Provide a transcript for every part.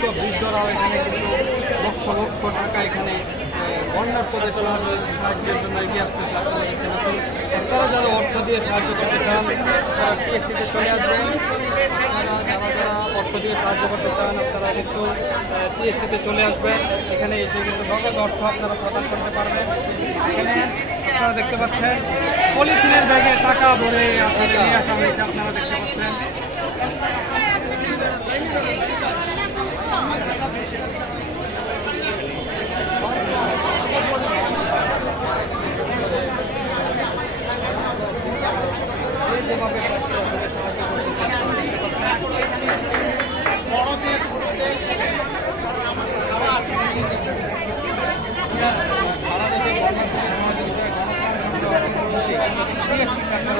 বৃদ্ধ বৃদ্ধরাও এখানে কিন্তু লক্ষ লক্ষ টাকা এখানে বন্যার প্রদেশে সাহায্যের জন্য এগিয়ে আসতেছে। আপনারা দেখতে পাচ্ছেন, আপনারা যারা অর্থ দিয়ে সাহায্য করতে চান তারা টিএসসিতে চলে আসবেন। আপনারা যারা অর্থ দিয়ে সাহায্য করতে চান আপনারা কিন্তু টিএসসিতে চলে আসবেন। এখানে এসে কিন্তু নগদ অর্থ আপনারা প্রদান করতে পারবেন। এখানে আপনারা দেখতে পাচ্ছেন পলিথিনের ব্যাগে টাকা ভরে আপনাদের নিয়ে আসা হয়েছে, আপনারা দেখতে পাচ্ছেন। যেভাবে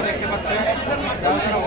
দেখতে পাচ্ছেন যারা